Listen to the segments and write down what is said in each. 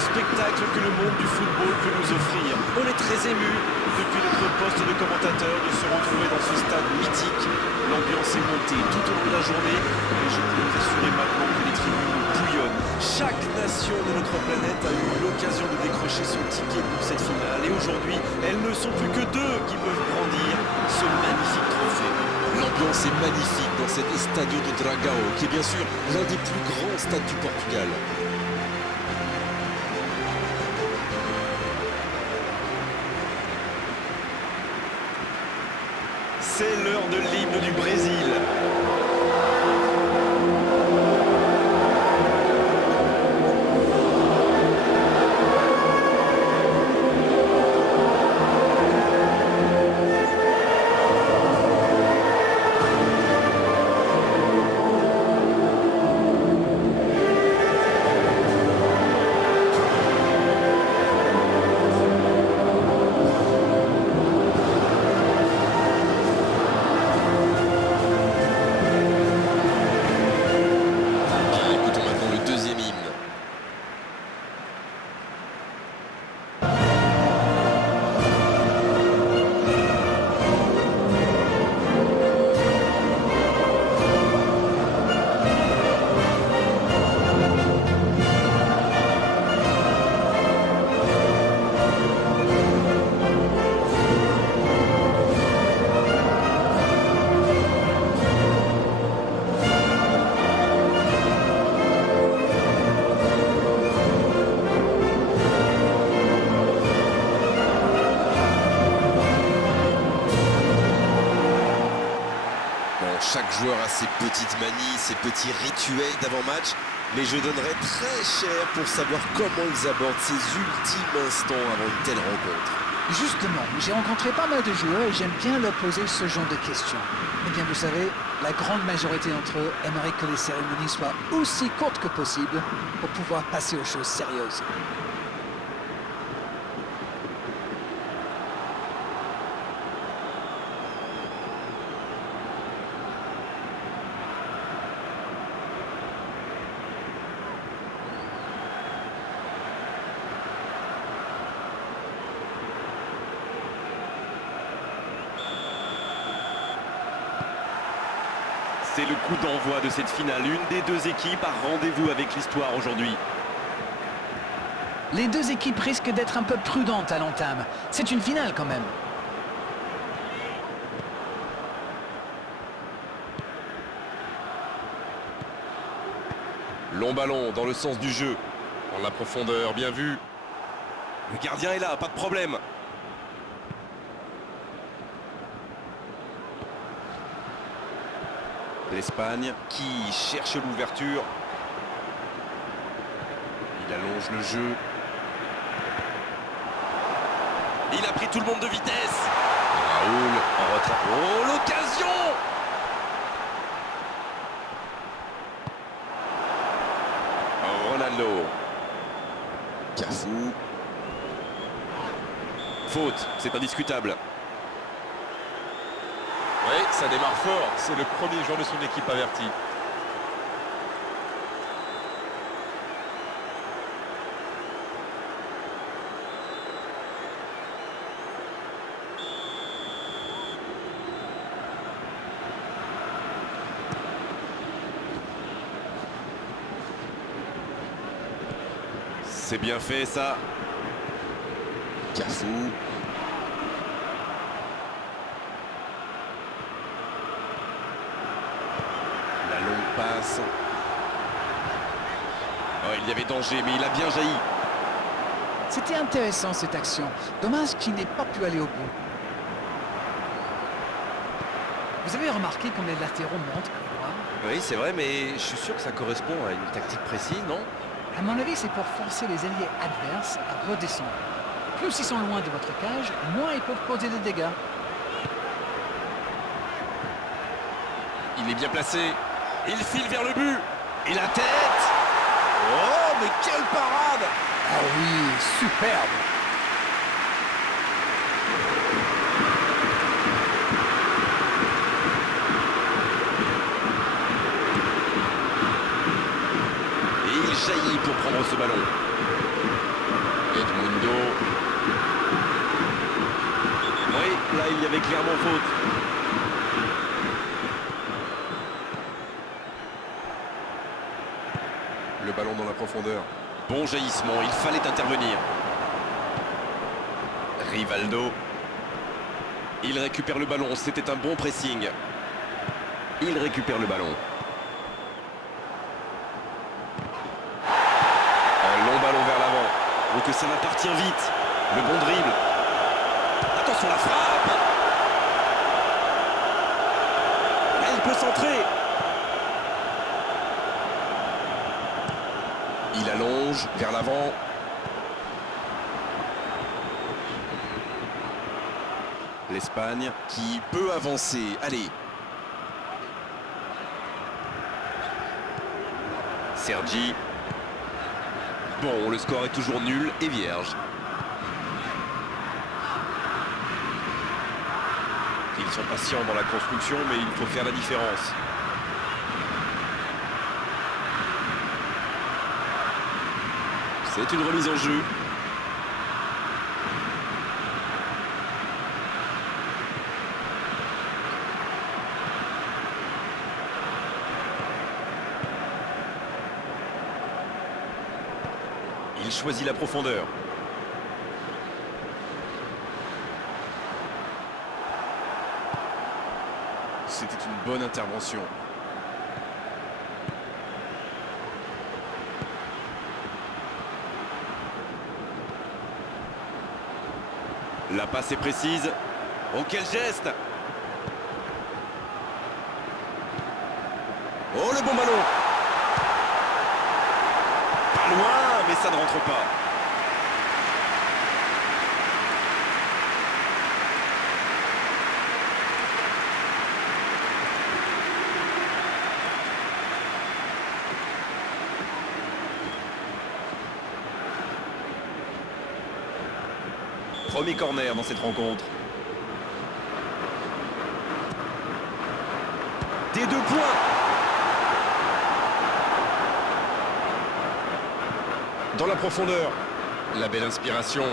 spectacle que le monde du football peut nous offrir. On est très ému depuis notre poste de commentateur de se retrouver dans ce stade mythique. L'ambiance est montée tout au long de la journée et je peux vous assurer maintenant que les tribunes bouillonnent. Chaque nation de notre planète a eu l'occasion de décrocher son ticket pour cette finale et aujourd'hui, elles ne sont plus que deux qui peuvent brandir ce magnifique trophée. L'ambiance est magnifique dans cet Estádio do Dragão, qui est bien sûr l'un des plus grands stades du Portugal. C'est l'heure de l'hymne du Brésil. Chaque joueur a ses petites manies, ses petits rituels d'avant-match, mais je donnerais très cher pour savoir comment ils abordent ces ultimes instants avant une telle rencontre. Justement, j'ai rencontré pas mal de joueurs et j'aime bien leur poser ce genre de questions. Eh bien, vous savez, la grande majorité d'entre eux aimeraient que les cérémonies soient aussi courtes que possible pour pouvoir passer aux choses sérieuses. C'est le coup d'envoi de cette finale. Une des deux équipes a rendez-vous avec l'histoire aujourd'hui. Les deux équipes risquent d'être un peu prudentes à l'entame. C'est une finale quand même. Long ballon dans le sens du jeu. Dans la profondeur, bien vu. Le gardien est là, pas de problème. L'Espagne qui cherche l'ouverture. Il allonge le jeu. Il a pris tout le monde de vitesse. Raoul En retrait. Oh, l'occasion! Ronaldo. Cafu. Faute, c'est indiscutable. Oui, ça démarre fort. C'est le premier joueur de son équipe averti. C'est bien fait ça. Cafu. La longue passe. Oh, il y avait danger, mais il a bien jailli. C'était intéressant cette action. Dommage qu'il n'ait pas pu aller au bout. Vous avez remarqué comme les latéraux montent? Oui, c'est vrai, mais je suis sûr que ça correspond à une tactique précise, non? À mon avis, c'est pour forcer les alliés adverses à redescendre. Plus ils sont loin de votre cage, moins ils peuvent causer des dégâts. Il est bien placé. Il file vers le but. Et la tête. Oh, mais quelle parade! Ah oui, superbe! Et il jaillit pour prendre ce ballon. avait clairement faute. Le ballon dans la profondeur. Bon jaillissement, il fallait intervenir. Rivaldo. Il récupère le ballon, c'était un bon pressing. Il récupère le ballon. Un long ballon vers l'avant. Oh que ça va partir vite. Le bon dribble. Attention la frappe. Elle peut centrer. Il allonge vers l'avant. L'Espagne qui peut avancer. Allez. Sergi. Bon, le score est toujours nul et vierge. Ils sont patients dans la construction, mais il faut faire la différence. C'est une remise en jeu. Il choisit la profondeur. C'était une bonne intervention. La passe est précise. Oh, quel geste! Oh, le bon ballon! Pas loin, mais ça ne rentre pas. Premier corner dans cette rencontre. Des 2 points. Dans la profondeur. La belle inspiration.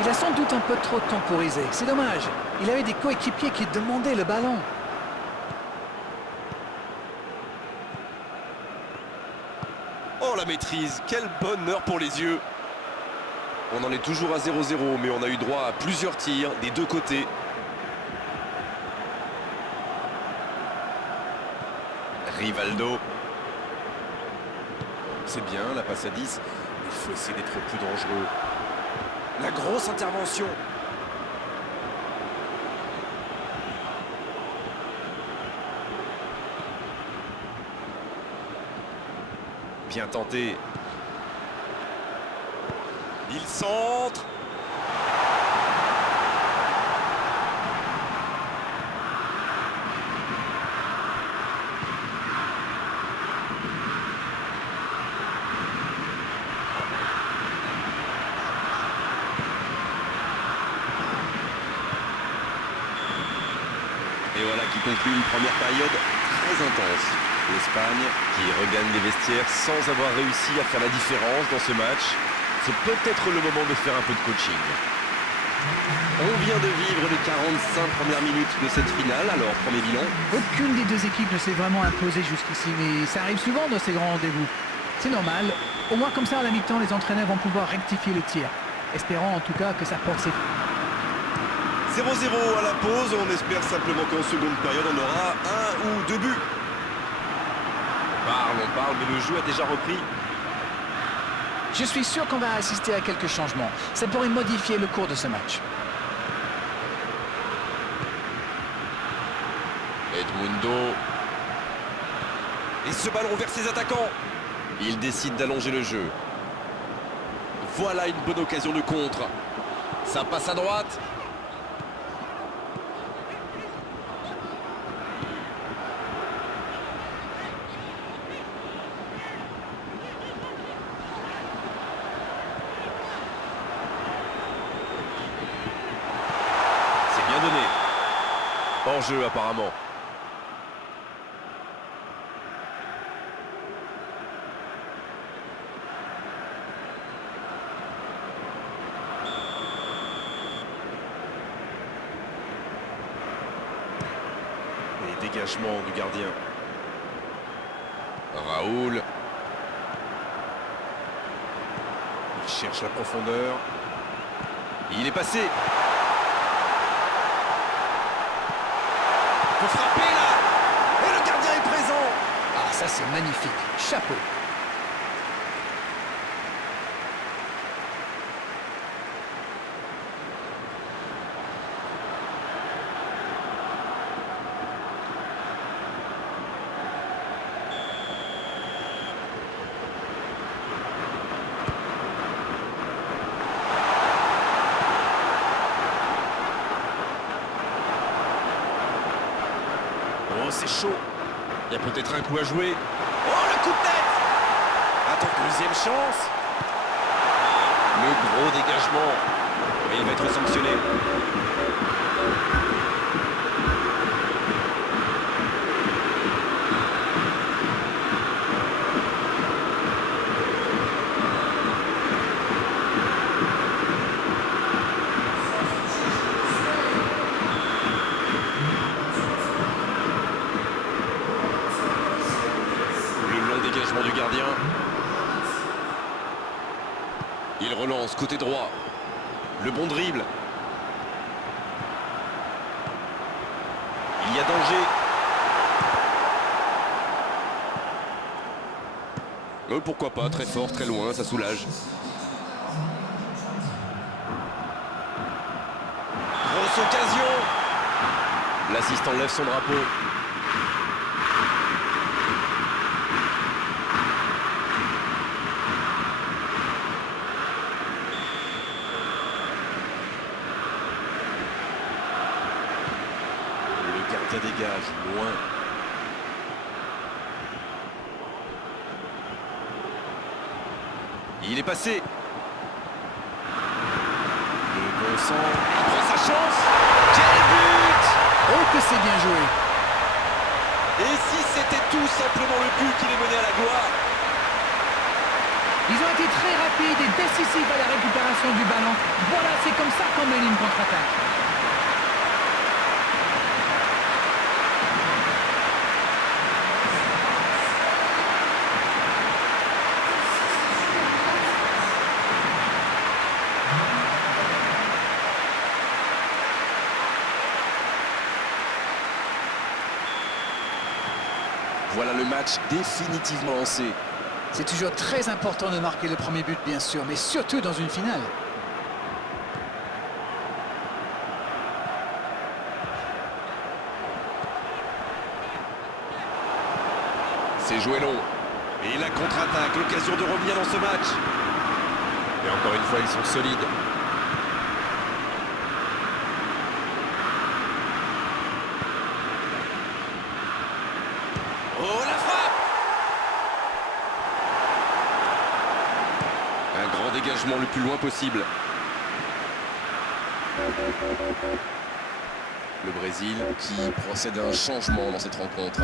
Il a sans doute un peu trop temporisé. C'est dommage. Il avait des coéquipiers qui demandaient le ballon. Oh, la maîtrise. Quel bonheur pour les yeux. On en est toujours à 0-0, mais on a eu droit à plusieurs tirs des deux côtés. Rivaldo. C'est bien, la passe à 10. Il faut essayer d'être plus dangereux. La grosse intervention. Bien tenté. Il centre. Et voilà qui conclut une première période très intense. L'Espagne qui regagne les vestiaires sans avoir réussi à faire la différence dans ce match. C'est peut-être le moment de faire un peu de coaching. On vient de vivre les 45 premières minutes de cette finale. Alors, premier bilan. Aucune des deux équipes ne s'est vraiment imposée jusqu'ici, mais ça arrive souvent dans ces grands rendez-vous. C'est normal. Au moins comme ça, à la mi-temps, les entraîneurs vont pouvoir rectifier le tir. Espérons en tout cas que ça porte ses... 0-0 à la pause. On espère simplement qu'en seconde période, on aura 1 ou 2 buts. On parle, mais le jeu a déjà repris. Je suis sûr qu'on va assister à quelques changements. Ça pourrait modifier le cours de ce match. Edmundo. Et ce ballon vers ses attaquants. Il décide d'allonger le jeu. Voilà une bonne occasion de contre. Ça passe à droite. Hors-jeu apparemment. dégagement du gardien. Raoul. Il cherche la profondeur. Il est passé. Il peut frapper là. Et le gardien est présent. Ah, ça c'est magnifique. Chapeau. Oh, c'est chaud. Il y a peut-être un coup à jouer. Oh, le coup de tête. Attends, deuxième chance. Le gros dégagement. Et il va être sanctionné. Du gardien. Il relance côté droit. Le bon dribble. Il y a danger. Oh, pourquoi pas, très fort, très loin, ça soulage. Grosse occasion. L'assistant lève son drapeau. Ça dégage loin. Il est passé. Le bon sang. Il prend sa chance. Quel but! Oh, que c'est bien joué. Et si c'était tout simplement le but qui les menait à la gloire? Ils ont été très rapides et décisifs à la récupération du ballon. Voilà, c'est comme ça qu'on mène une contre-attaque. Voilà le match définitivement lancé. C'est toujours très important de marquer le premier but, bien sûr, mais surtout dans une finale. C'est joué long. Et la contre-attaque, l'occasion de revenir dans ce match. Et encore une fois, ils sont solides. Oh, la frappe! Un grand dégagement le plus loin possible. Le Brésil qui procède à un changement dans cette rencontre.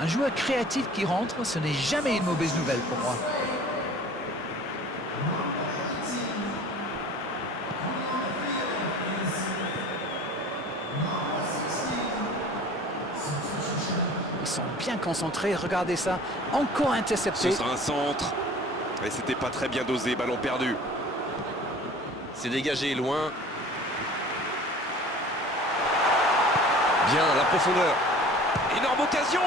Un joueur créatif qui rentre, ce n'est jamais une mauvaise nouvelle pour moi. Ils sont bien concentrés, regardez ça. Encore intercepté. Ce sera un centre. Et c'était pas très bien dosé, ballon perdu. C'est dégagé loin. Bien, la profondeur. Énorme occasion.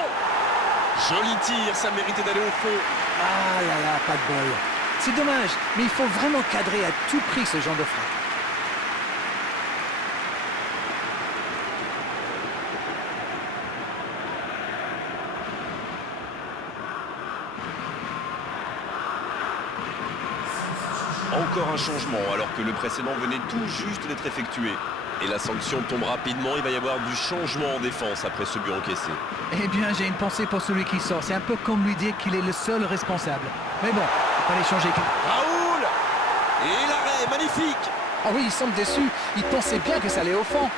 Joli tir, ça méritait d'aller au fond. Ah là là, pas de bol. C'est dommage, mais il faut vraiment cadrer à tout prix ce genre de frappe. Encore un changement alors que le précédent venait tout juste d'être effectué. Et la sanction tombe rapidement, il va y avoir du changement en défense après ce but encaissé. Eh bien, j'ai une pensée pour celui qui sort. C'est un peu comme lui dire qu'il est le seul responsable. Mais bon, il fallait changer. Raoul! Et l'arrêt, magnifique! Ah oui, il semble déçu. Il pensait bien que ça allait au fond.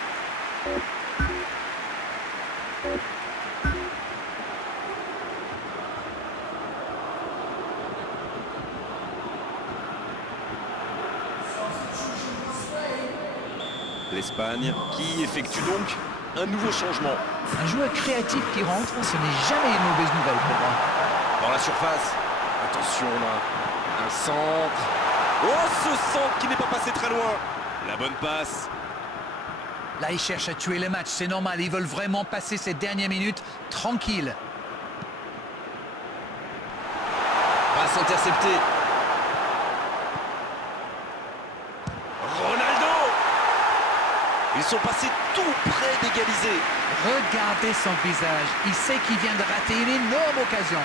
L'Espagne qui effectue donc un nouveau changement. Un joueur créatif qui rentre, ce n'est jamais une mauvaise nouvelle pour moi. Dans la surface. Attention là. Un centre. Oh, ce centre qui n'est pas passé très loin. La bonne passe. Là, ils cherchent à tuer le match, c'est normal. Ils veulent vraiment passer ces dernières minutes tranquilles. Passe interceptée. Ronaldo. Ils sont passés tout près d'égaliser. Regardez son visage. Il sait qu'il vient de rater une énorme occasion.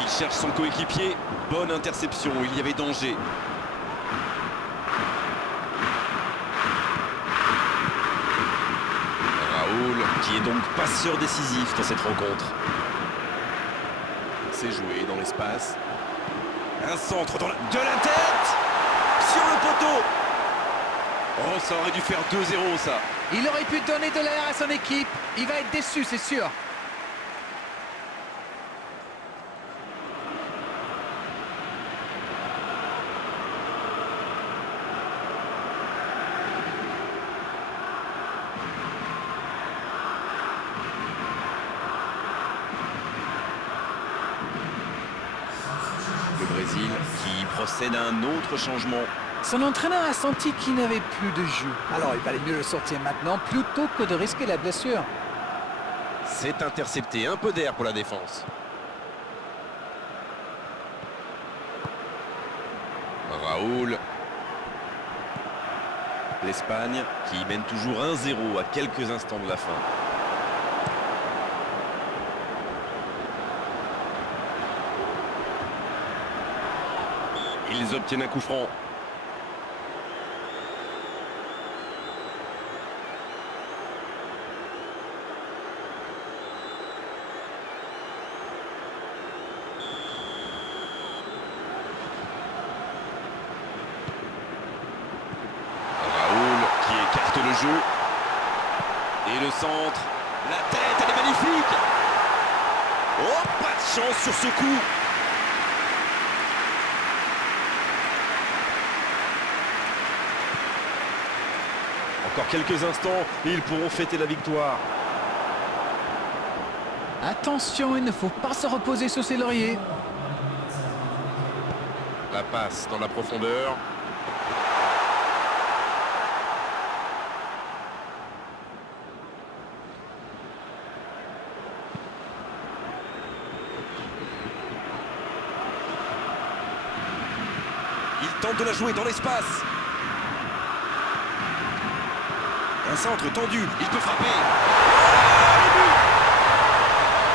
Il cherche son coéquipier. Bonne interception, il y avait danger. Raoul, qui est donc passeur décisif dans cette rencontre. C'est joué dans l'espace. Un centre dans la... de la tête. Sur le poteau. Oh, ça aurait dû faire 2-0 ça. Il aurait pu donner de l'air à son équipe. Il va être déçu, c'est sûr. Le Brésil qui procède à un autre changement. Son entraîneur a senti qu'il n'avait plus de jus. Alors il valait mieux le sortir maintenant plutôt que de risquer la blessure. C'est intercepté, un peu d'air pour la défense. Raoul. L'Espagne qui mène toujours 1-0 à quelques instants de la fin. Ils obtiennent un coup franc. Raoul qui écarte le jeu. Et le centre. La tête, elle est magnifique. Oh, pas de chance sur ce coup. Encore quelques instants et ils pourront fêter la victoire. Attention, il ne faut pas se reposer sur ses lauriers. La passe dans la profondeur. Il tente de la jouer dans l'espace. Un centre tendu, il peut frapper. Oh, le but.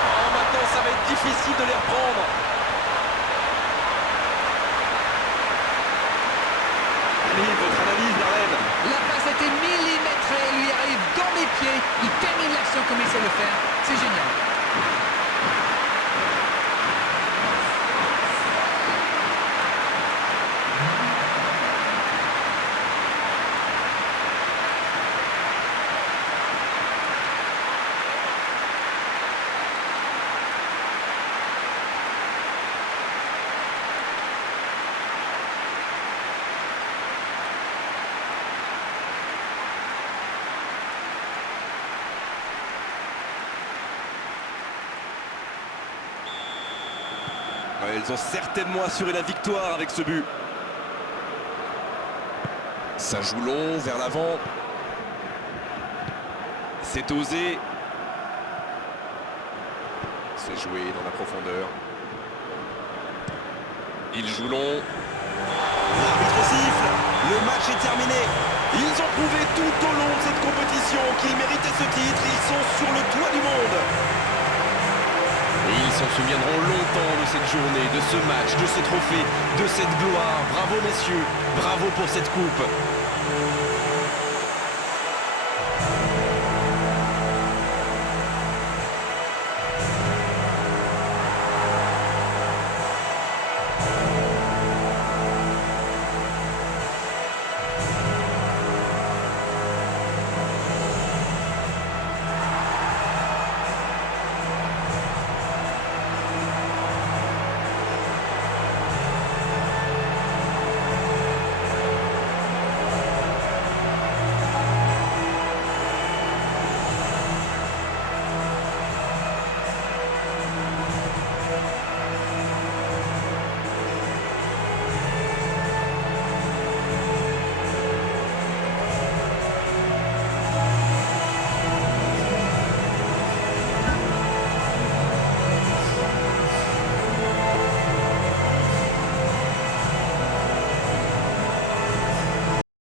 Oh, maintenant ça va être difficile de les reprendre. Allez, votre analyse, Darlene. La passe était millimétrée, elle lui arrive dans les pieds. Il termine l'action comme il sait le faire. C'est génial. Ouais, ils ont certainement assuré la victoire avec ce but. Ça joue long vers l'avant. C'est osé. C'est joué dans la profondeur. Il joue long. L'arbitre siffle. Le match est terminé. Ils ont prouvé tout au long de cette compétition qu'ils méritaient ce titre. Ils sont sur le toit du monde. Et ils s'en souviendront longtemps de cette journée, de ce match, de ce trophée, de cette gloire. Bravo messieurs, bravo pour cette coupe.